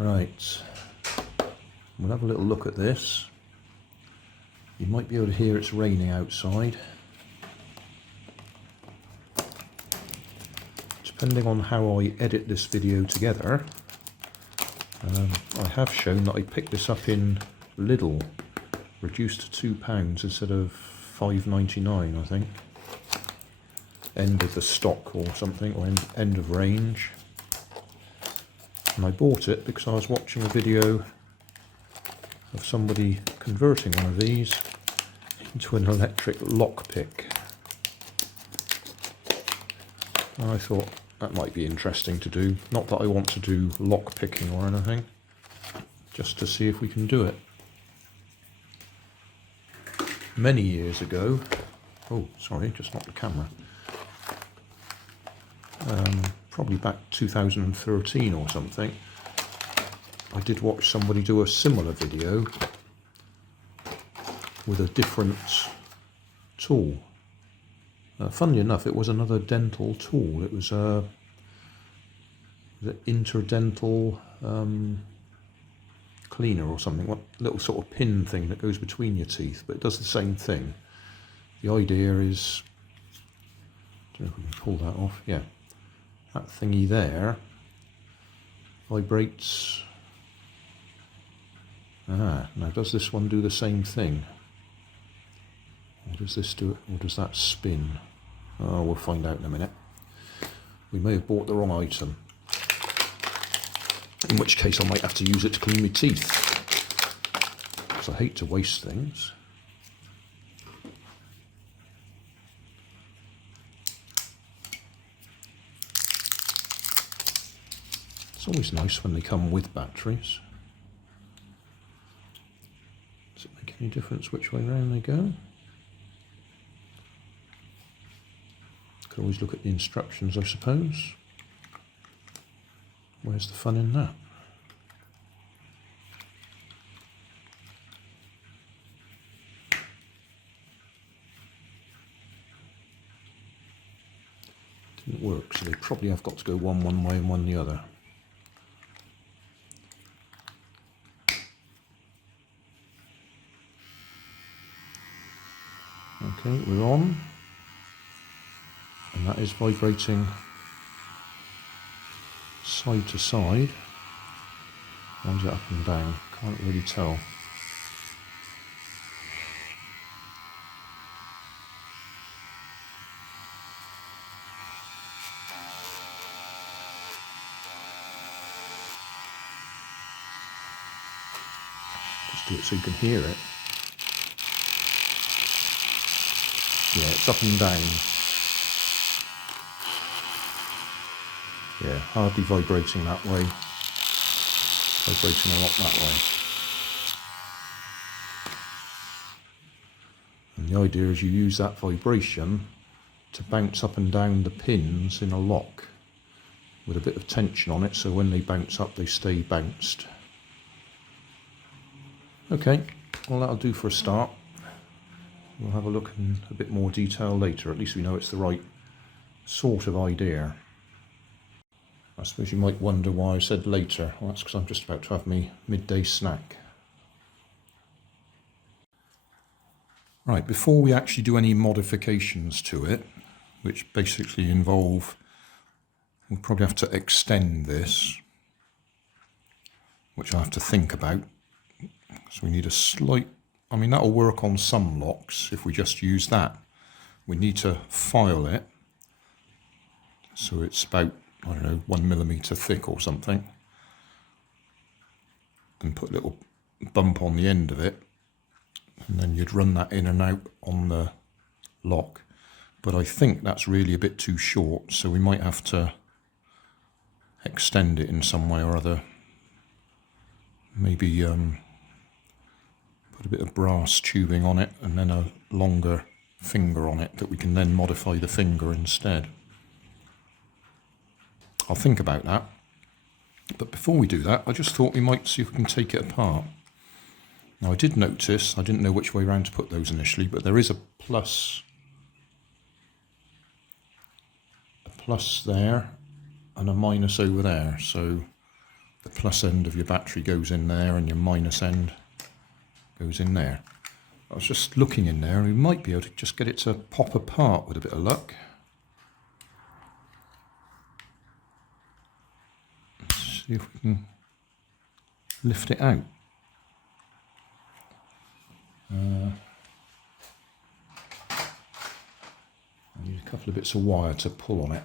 Right, we'll have a little look at this. You might be able to hear it's raining outside. Depending on how I edit this video together, I have shown that I picked this up in Lidl, reduced to £2 instead of $5.99, I think. End of the stock or something, or end of range. And I bought it because I was watching a video of somebody converting one of these into an electric lockpick. And I thought that might be interesting to do. Not that I want to do lock picking or anything, just to see if we can do it. Many years ago, oh sorry, just knocked the camera. Probably back 2013 or something, I did watch somebody do a similar video with a different tool. Funnily enough, it was another dental tool. It was the interdental cleaner or something. What little sort of pin thing that goes between your teeth, but it does the same thing. The idea is, I don't know if we can pull that off. Yeah, that thingy there vibrates. Now does this one do the same thing? Or does this do it, or does that spin? Oh, we'll find out in a minute. We may have bought the wrong item, in which case I might have to use it to clean my teeth, because I hate to waste things. It's always nice when they come with batteries. Does it make any difference which way round they go? Could always look at the instructions, I suppose. Where's the fun in that? Didn't work, so they probably have got to go one way and one the other. Okay, we're on, and that is vibrating side to side. Why is it up and down? Can't really tell. Just do it so you can hear it. Yeah, it's up and down. Yeah, hardly vibrating that way. Vibrating a lot that way. And the idea is you use that vibration to bounce up and down the pins in a lock with a bit of tension on it, so when they bounce up they stay bounced. Okay, well that'll do for a start. We'll have a look in a bit more detail later. At least we know it's the right sort of idea. I suppose you might wonder why I said later. Well, that's because I'm just about to have my midday snack. Right, before we actually do any modifications to it, which basically involve, we'll probably have to extend this, which I have to think about. So we need a slight, I mean that'll work on some locks if we just use that. We need to file it so it's about, I don't know, 1 millimetre thick or something, and put a little bump on the end of it, and then you'd run that in and out on the lock. But I think that's really a bit too short, so we might have to extend it in some way or other. Maybe put a bit of brass tubing on it and then a longer finger on it that we can then modify the finger instead. I'll think about that. But before we do that, I just thought we might see if we can take it apart. Now I did notice, I didn't know which way around to put those initially, but there is a plus there and a minus over there. So the plus end of your battery goes in there and your minus end goes in there. I was just looking in there and we might be able to just get it to pop apart with a bit of luck. Let's see if we can lift it out. I need a couple of bits of wire to pull on it.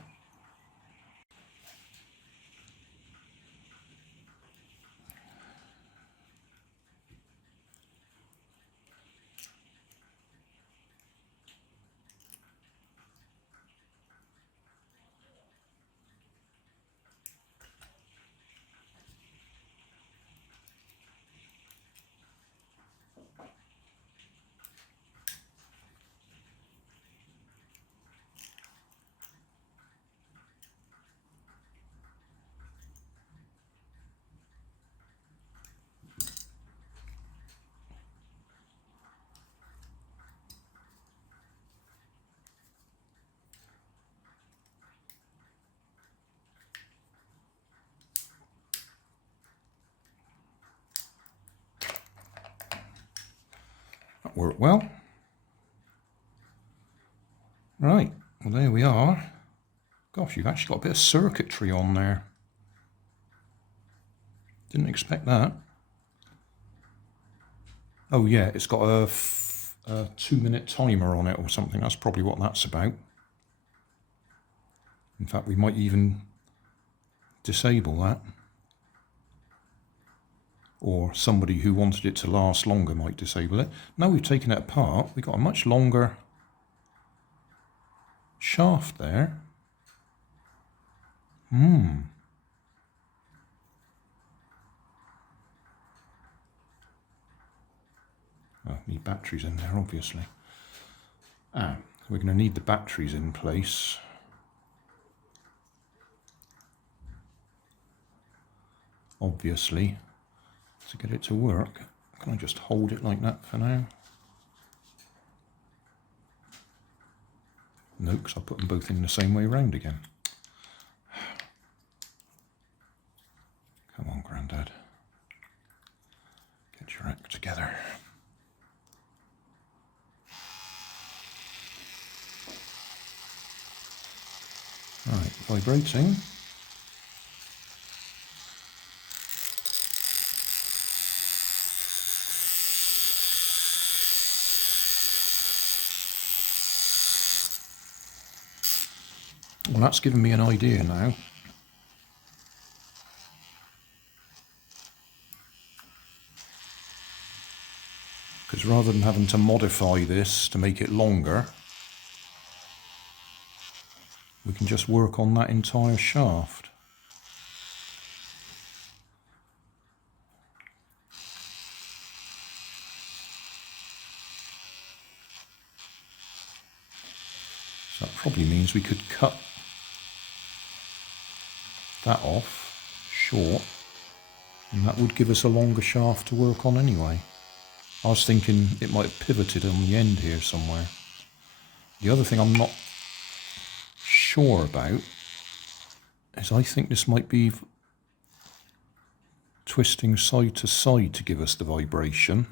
That worked well. Right, well there we are. Gosh, you've actually got a bit of circuitry on there. Didn't expect that. Oh yeah, it's got a 2-minute timer on it or something. That's probably what that's about. In fact, we might even disable that. Or somebody who wanted it to last longer might disable it. Now we've taken it apart, we've got a much longer shaft there. Oh, need batteries in there, obviously. So we're going to need the batteries in place. Obviously, to get it to work. Can I just hold it like that for now? No, because I'll put them both in the same way round again. Come on, Grandad. Get your act together. Right, vibrating. Well, that's given me an idea now. Because rather than having to modify this to make it longer, we can just work on that entire shaft. So that probably means we could cut that off short, and that would give us a longer shaft to work on anyway. I was thinking it might have pivoted on the end here somewhere. The other thing I'm not sure about is I think this might be twisting side to side to give us the vibration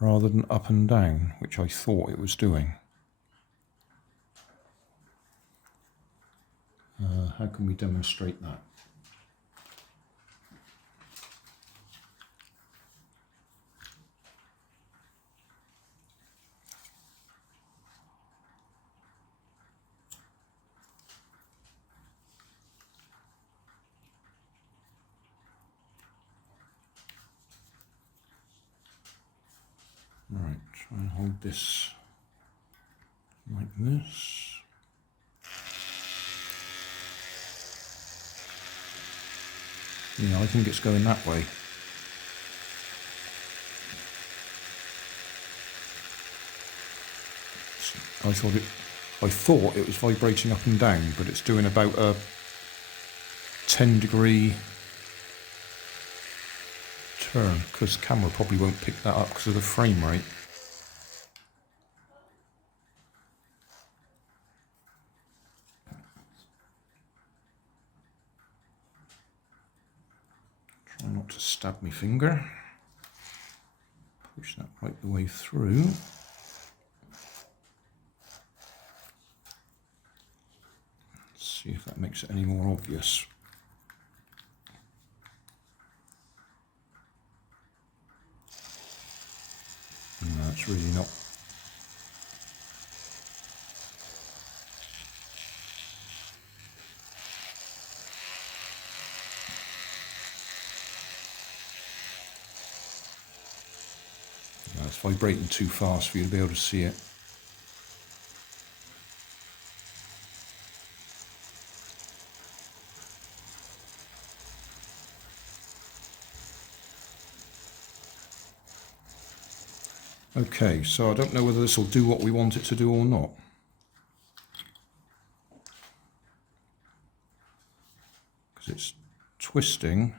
rather than up and down, which I thought it was doing. How can we demonstrate that? Right, try and hold this like this. Yeah, I think it's going that way. I thought it was vibrating up and down, but it's doing about a 10-degree turn, because the camera probably won't pick that up because of the frame rate. about to stab my finger. Push that right the way through. Let's see if that makes it any more obvious. No, it's really not. No, it's vibrating too fast for you to be able to see it. Okay, so I don't know whether this will do what we want it to do or not. Because it's twisting.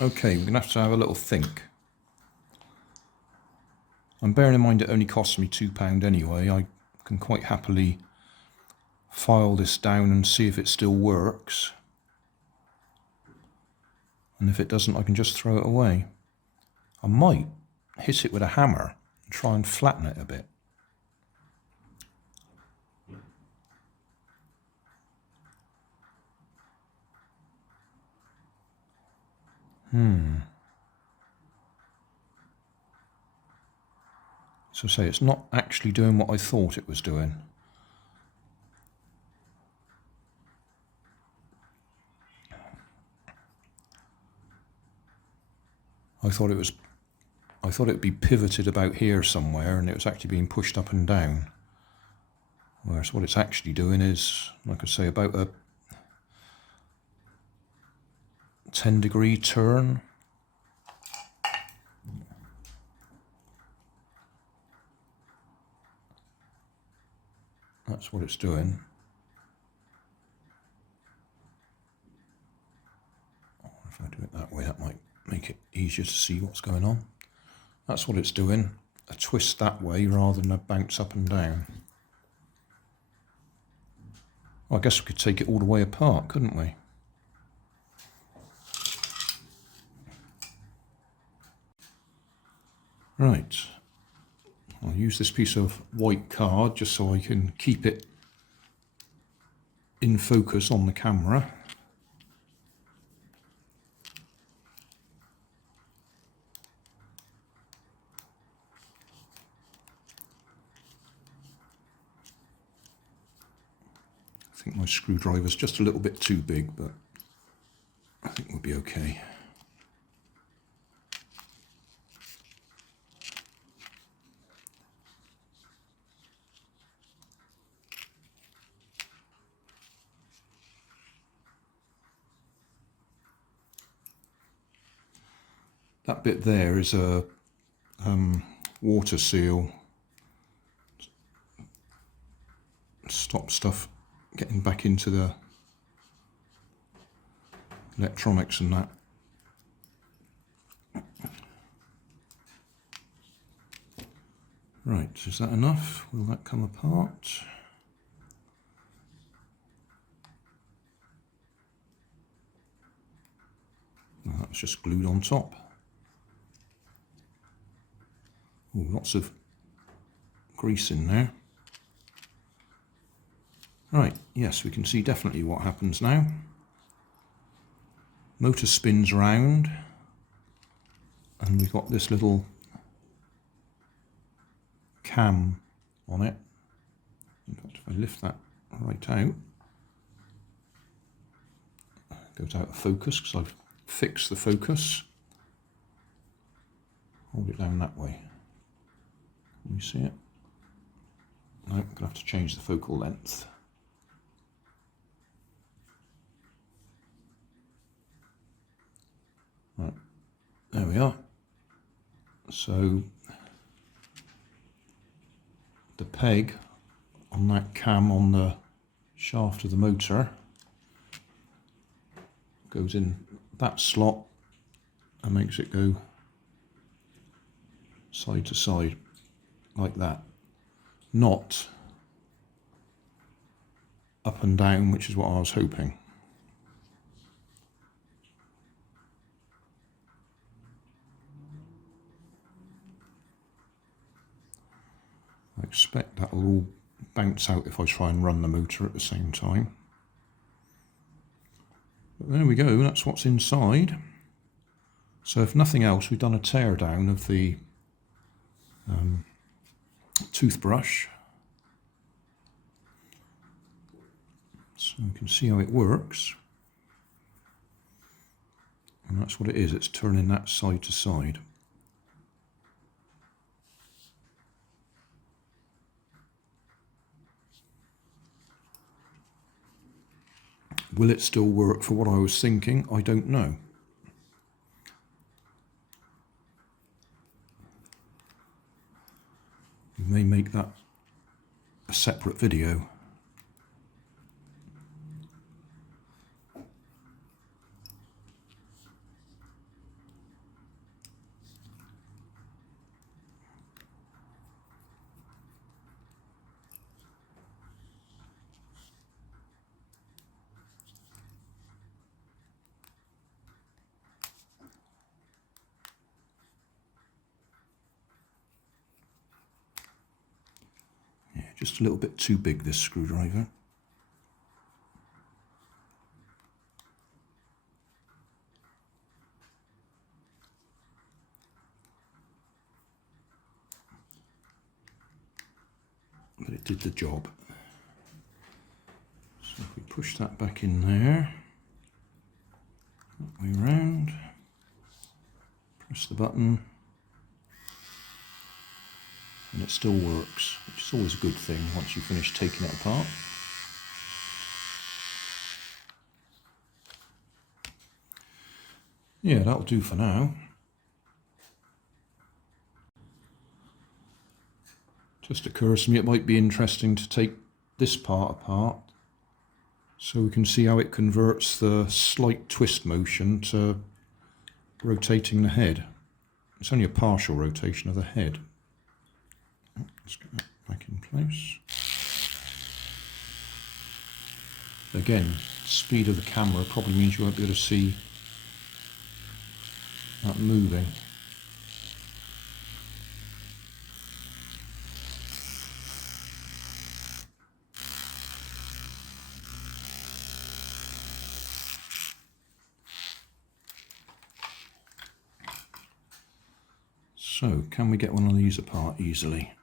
Okay, we're going to have a little think. I'm bearing in mind it only costs me £2 anyway. I can quite happily file this down and see if it still works. And if it doesn't, I can just throw it away. I might hit it with a hammer and try and flatten it a bit. So say it's not actually doing what I thought it was doing. I thought it'd be pivoted about here somewhere, and it was actually being pushed up and down. Whereas what it's actually doing is, like I say, about a 10-degree turn. That's what it's doing. If I do it that way, that might make it easier to see what's going on. That's what it's doing. A twist that way rather than a bounce up and down. Well, I guess we could take it all the way apart, couldn't we? Right. I'll use this piece of white card just so I can keep it in focus on the camera. I think my screwdriver's just a little bit too big, but I think we'll be okay. That bit there is a water seal. Stop stuff getting back into the electronics and that. Right, is that enough? Will that come apart? No, that's just glued on top. Oh, lots of grease in there. Right, yes, we can see definitely what happens now. Motor spins round, and we've got this little cam on it. In fact, if I lift that right out, it goes out of focus because I've fixed the focus. Hold it down that way. Can you see it? No, I'm going to have to change the focal length. There we are. So the peg on that cam on the shaft of the motor goes in that slot and makes it go side to side like that, not up and down, which is what I was hoping. I expect that will all bounce out if I try and run the motor at the same time. But there we go, that's what's inside. So if nothing else, we've done a tear down of the toothbrush. So you can see how it works. And that's what it is, it's turning that side to side. Will it still work for what I was thinking? I don't know. We may make that a separate video. Just a little bit too big, this screwdriver. But it did the job. So if we push that back in there, that way round, press the button, and it still works, which is always a good thing once you finish taking it apart. Yeah, that'll do for now. Just occurs to me it might be interesting to take this part apart so we can see how it converts the slight twist motion to rotating the head. It's only a partial rotation of the head. Let's get that back in place. Again, speed of the camera probably means you won't be able to see that moving. So, can we get one of these apart easily?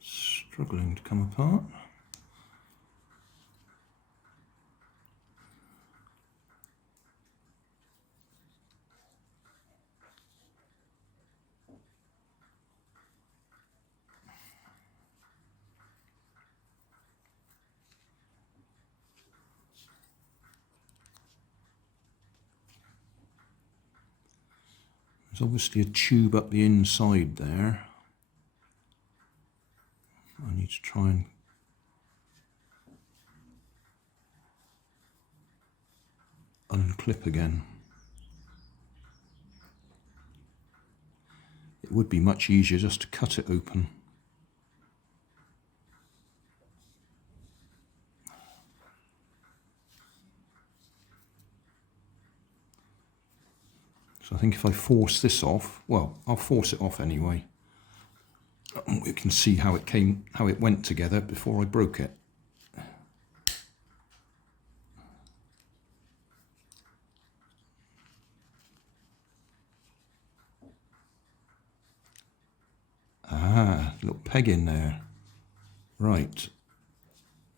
Struggling to come apart. There's obviously a tube up the inside there. I need to try and unclip again. It would be much easier just to cut it open. So I think if I force this off, well, I'll force it off anyway. We can see how it went together before I broke it. Aha, little peg in there. Right.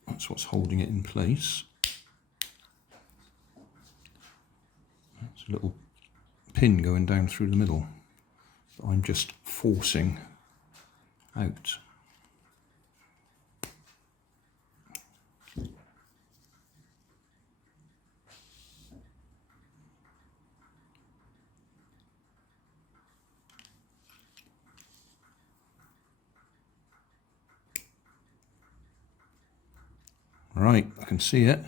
That's what's holding it in place. There's a little pin going down through the middle that I'm just forcing out. Right, I can see it.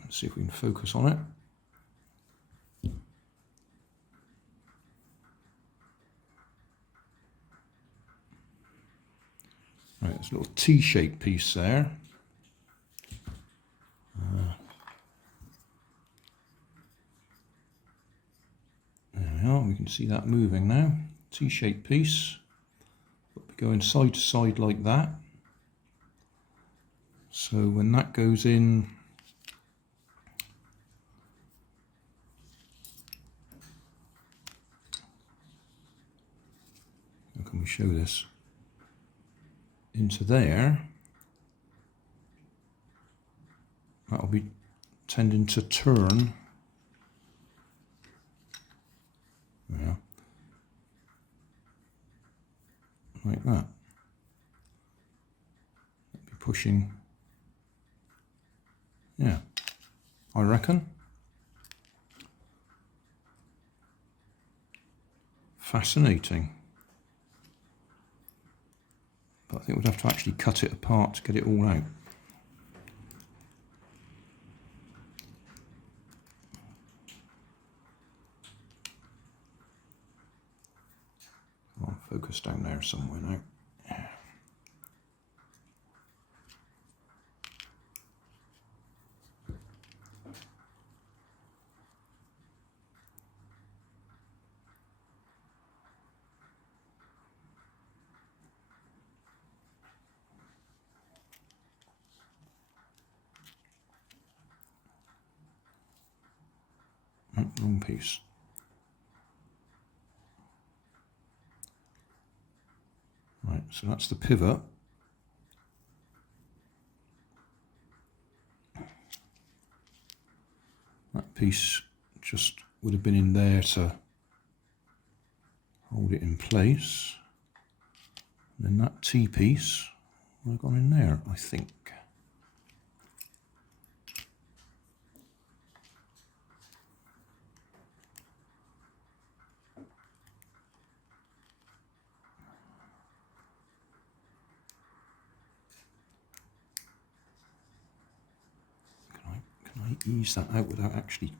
Let's see if we can focus on it. Right, there's a little T-shaped piece there. There we are, we can see that moving now. T-shaped piece. But we going side to side like that. So when that goes in, how can we show this? Into there, that'll be tending to turn. Yeah. Like that. That'll be pushing. Yeah, I reckon. Fascinating. But I think we'd have to actually cut it apart to get it all out. I'll focus down there somewhere now. Wrong piece. Right, so that's the pivot. That piece just would have been in there to hold it in place. And then that T-piece would have gone in there, I think. Can I ease that out without actually...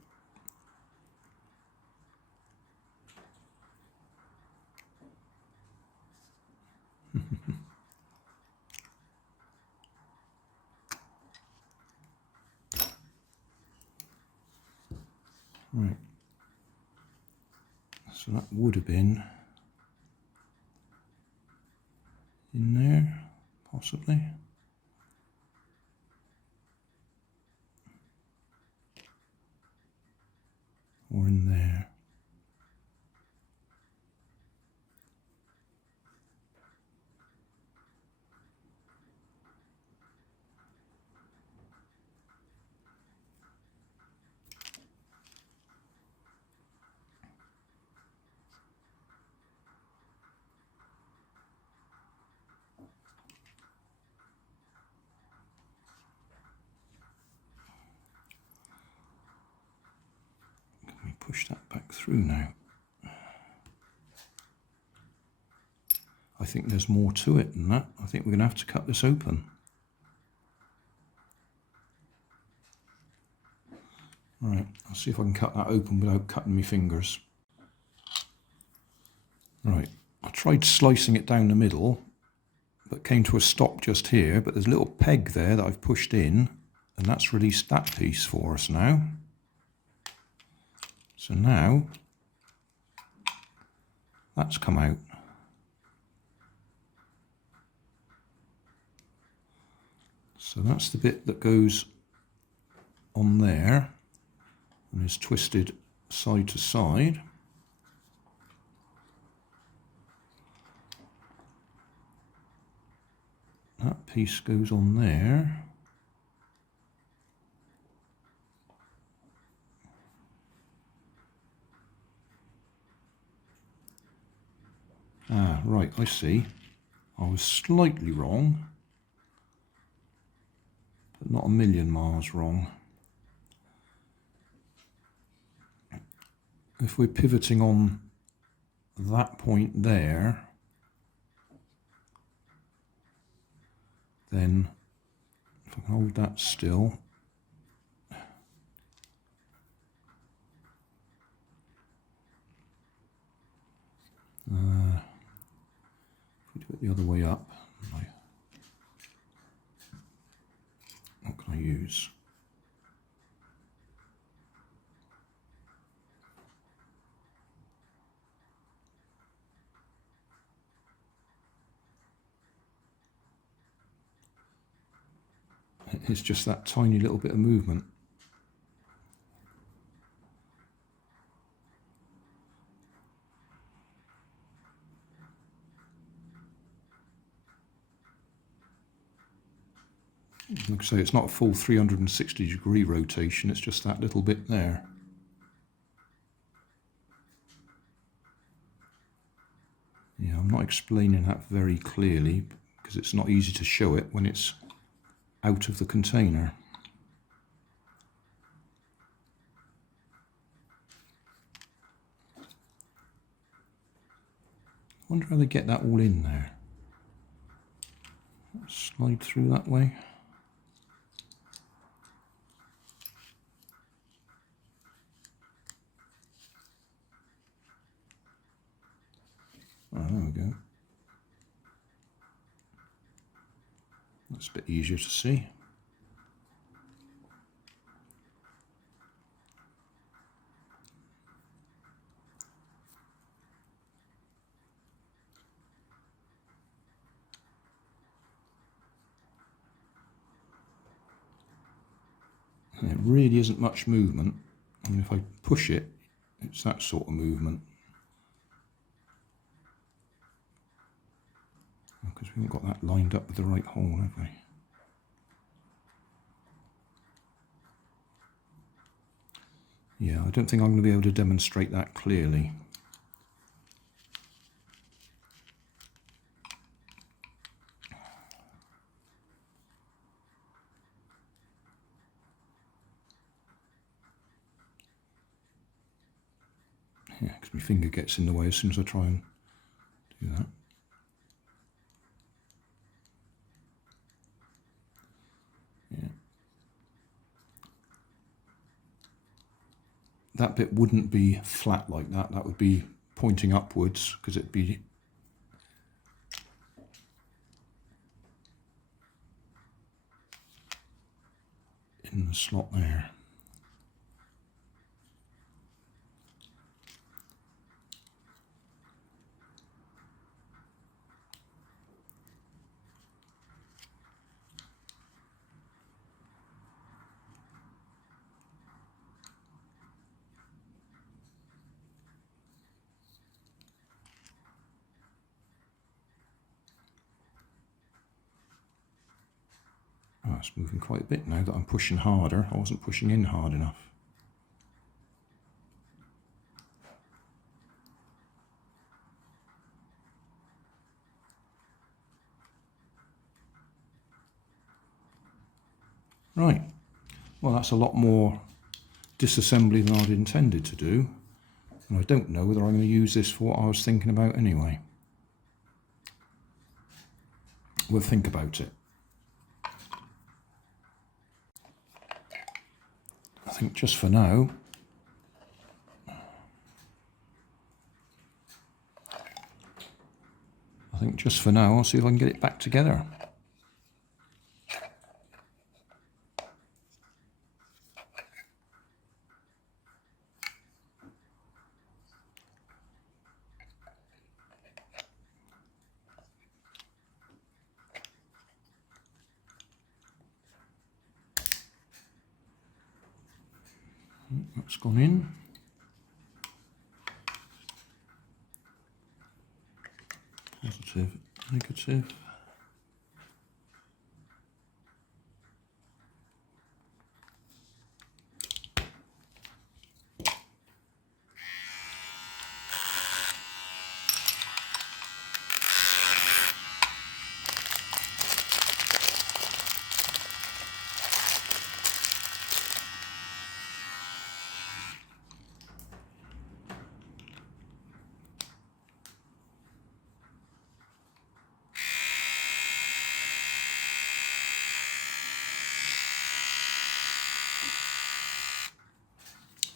Right. So that would have been in there, possibly. Or in there. Push that back through now. I think there's more to it than that. I think we're going to have to cut this open. Right, I'll see if I can cut that open without cutting my fingers. Right, I tried slicing it down the middle, but came to a stop just here, but there's a little peg there that I've pushed in, and that's released that piece for us now. So now, that's come out. So that's the bit that goes on there and is twisted side to side. that piece goes on there. Ah, right, I see. I was slightly wrong, but not a million miles wrong. If we're pivoting on that point there, then if I can hold that still, if we do it the other way up, what can I use? It's just that tiny little bit of movement. Like I say, it's not a full 360-degree rotation, it's just that little bit there. Yeah, I'm not explaining that very clearly because it's not easy to show it when it's out of the container. I wonder how they get that all in there. Slide through that way. Oh, there we go. That's a bit easier to see. And it really isn't much movement. I mean, if I push it, it's that sort of movement. Because we haven't got that lined up with the right hole, have we? Yeah, I don't think I'm going to be able to demonstrate that clearly. Yeah, because my finger gets in the way as soon as I try and do that. Yeah. That bit wouldn't be flat like that. That would be pointing upwards because it'd be in the slot there. Oh, it's moving quite a bit now that I'm pushing harder. I wasn't pushing in hard enough. Right, well that's a lot more disassembly than I'd intended to do. And I don't know whether I'm going to use this for what I was thinking about anyway. We'll think about it. I think just for now, I'll see if I can get it back together. That's gone in. Positive, negative.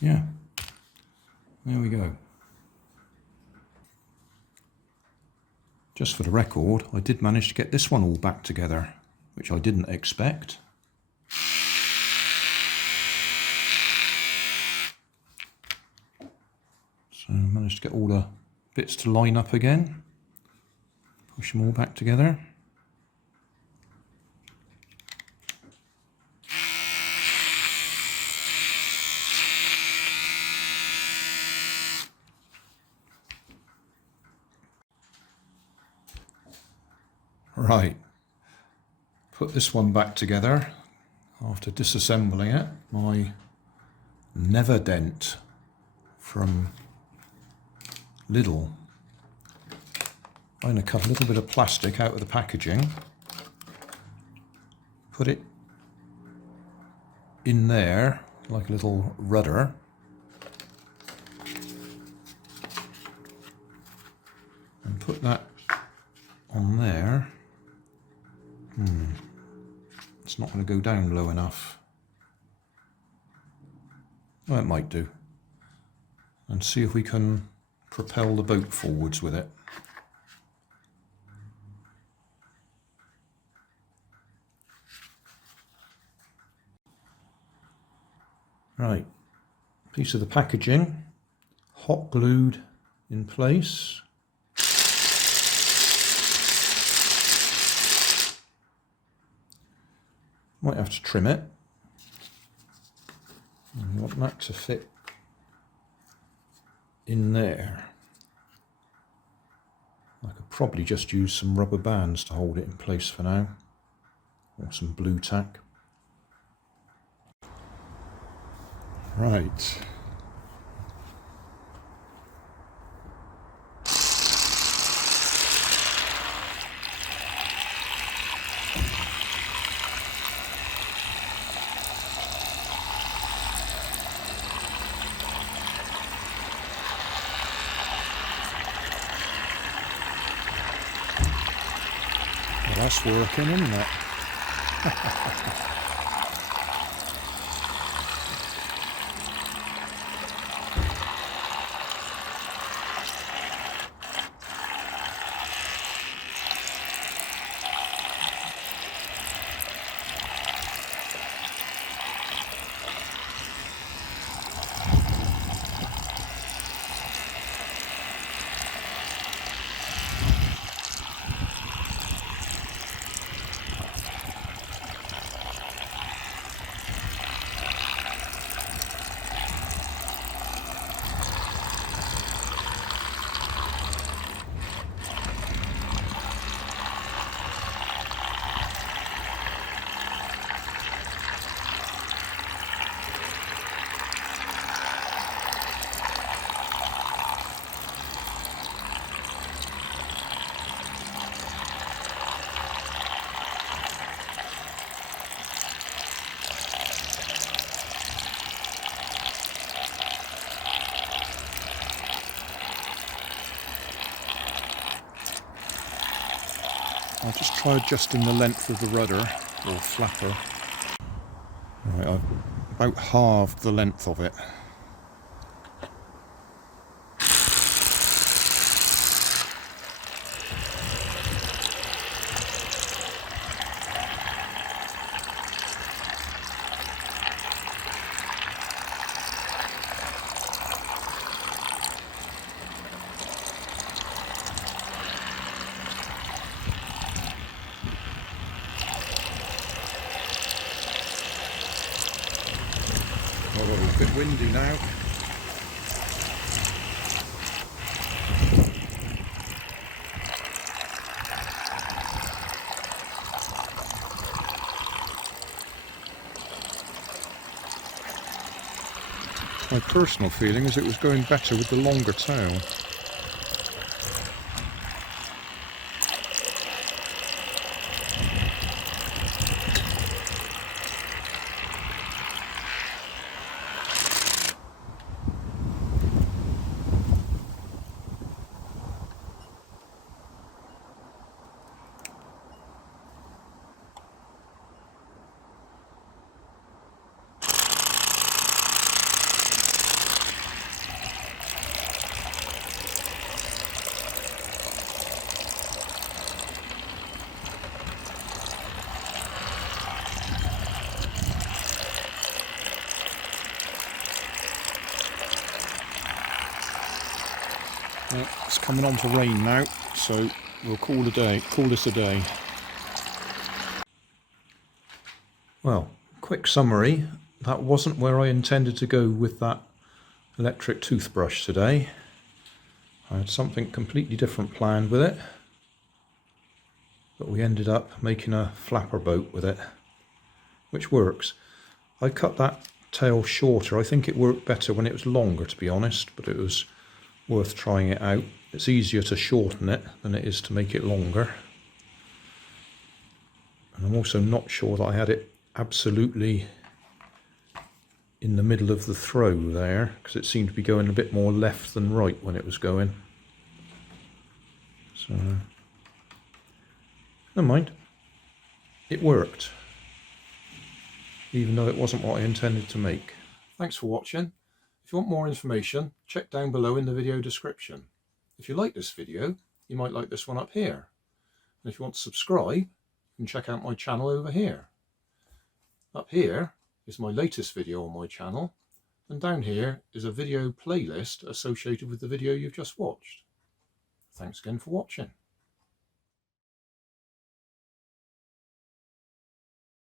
yeah, there we go. Just for the record, I did manage to get this one all back together, which I didn't expect. So I managed to get all the bits to line up again. Push them all back together. Right, put this one back together after disassembling it. My Never Dent from LIDL. I'm going to cut a little bit of plastic out of the packaging, put it in there like a little rudder, and put that on there. It's not going to go down low enough. Well, it might do. And see if we can propel the boat forwards with it. Right, piece of the packaging, hot glued in place. Might have to trim it. You want that to fit in there. I could probably just use some rubber bands to hold it in place for now, or some blue tack. Right. Well, that's working, isn't it? I'll just try adjusting the length of the rudder or flapper. Right, I've about halved the length of it. Oh, it's a bit windy now. My personal feeling is it was going better with the longer tail. It's coming on to rain now, so we'll call this a day. Well, quick summary. That wasn't where I intended to go with that electric toothbrush today. I had something completely different planned with it, but we ended up making a flapper boat with it, which works. I cut that tail shorter. I think it worked better when it was longer, to be honest, but it was worth trying it out. It's easier to shorten it than it is to make it longer. And I'm also not sure that I had it absolutely in the middle of the throw there, because it seemed to be going a bit more left than right when it was going. So, never mind. It worked, even though it wasn't what I intended to make. Thanks for watching. If you want more information, check down below in the video description. If you like this video, you might like this one up here. And if you want to subscribe, you can check out my channel over here. Up here is my latest video on my channel, and down here is a video playlist associated with the video you've just watched. Thanks again for watching.